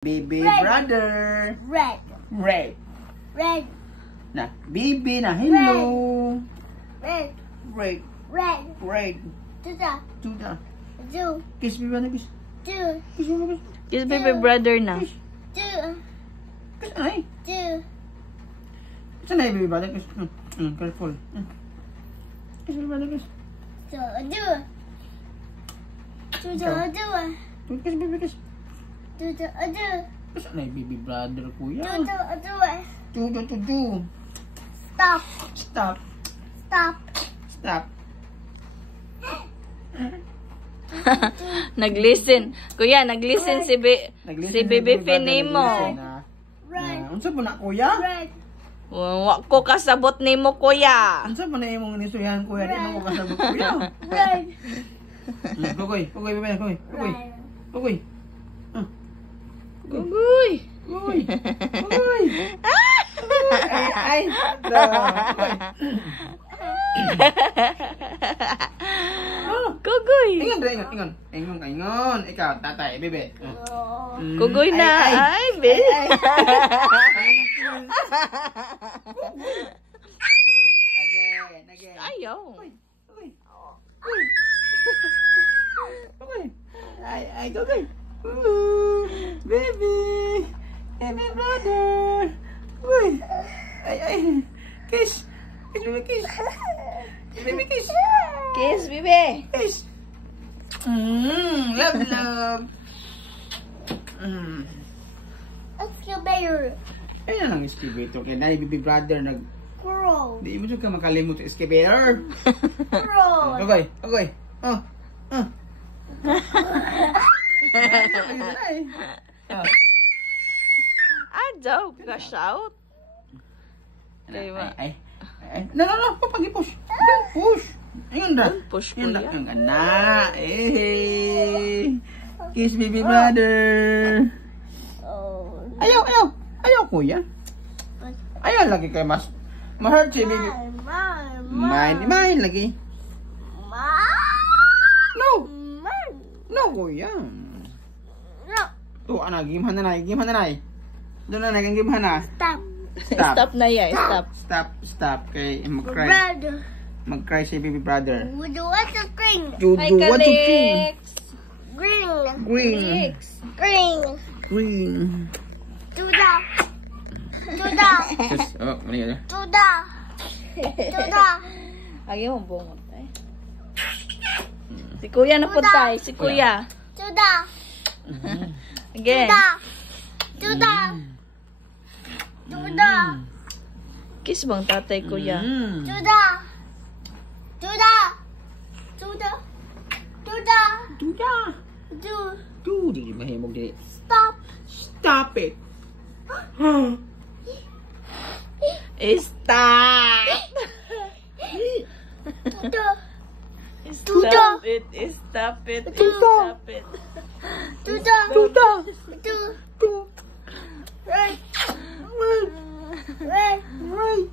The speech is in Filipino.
Baby Red. brother. Red. Red. Red. Na, baby na hello. Red. Red. Red. Red. Tuda. Tuda. Do. Kiss baby na kiss. Do. Kiss mo na kiss. Kiss baby brother na. Kiss. Do. Kiss ay. Do. Saan na baby brother kiss? Careful. Kiss baby brother kiss. Do. Do. Do. Do. Kiss baby kiss. Do. Do. Do. Kiss na baby brother kuya. Do. Do. Do. Stop. Stop. Stop. Stop. Naglisten. Kuya, naglisten si Baby Finimo. Red. Unsa po na kuya? Red. Wa ko kasabot nimo kuya. Unsa po na imong nisuyan kuya? Di mo ko kasabot kuya. Red. Kugoy, kugoy baby, kugoy. Kugoy. Kugoy. Ugoy. Kugoy. Kugoy. Ay. Kugoy. Ingon. Ikaw, tatay, bebe. Kugoy na. Ay, be. Again. Ayaw. Kugoy. Ay, kugoy. Baby. Baby brother. Kugoy. Ay. Kiss. Baby, kiss. Baby, kiss. Kiss, bebe. Kiss. Love. Excavator. Ayun lang excavator kaya na baby brother nag Crow. di mo jud ka makalimot sa excavator. Crow. Okay. Adjaw ka shout. Ay. No. Pag-push. Push. Ayun na. Push Ayun na. kuya. Ang ganda. Kiss baby brother. Oh. Ayaw kuya. Ayaw lagi kay mas ma-hurt si baby. Main lagi. No kuya. No. Tu ana gimana na. Doon na gimana na. Stop. Stop na ya, stop. Stop kay mag-cry. Brother. Mag-cry si baby brother. Would you want to green? Hi, What you Kalix. Green. Green. Tuda. Yes. Oh, mali ka. Tuda. Ayaw mo bungot eh. Si kuya na puntay, si kuya. Tuda. Again. Tuda. Kiss bang tatay kuya? Tuda. Do. Di mahimog di. Stop. Stop it. Stop! Tuda. Stop it! Stop it! Stop it! Tuda. Red.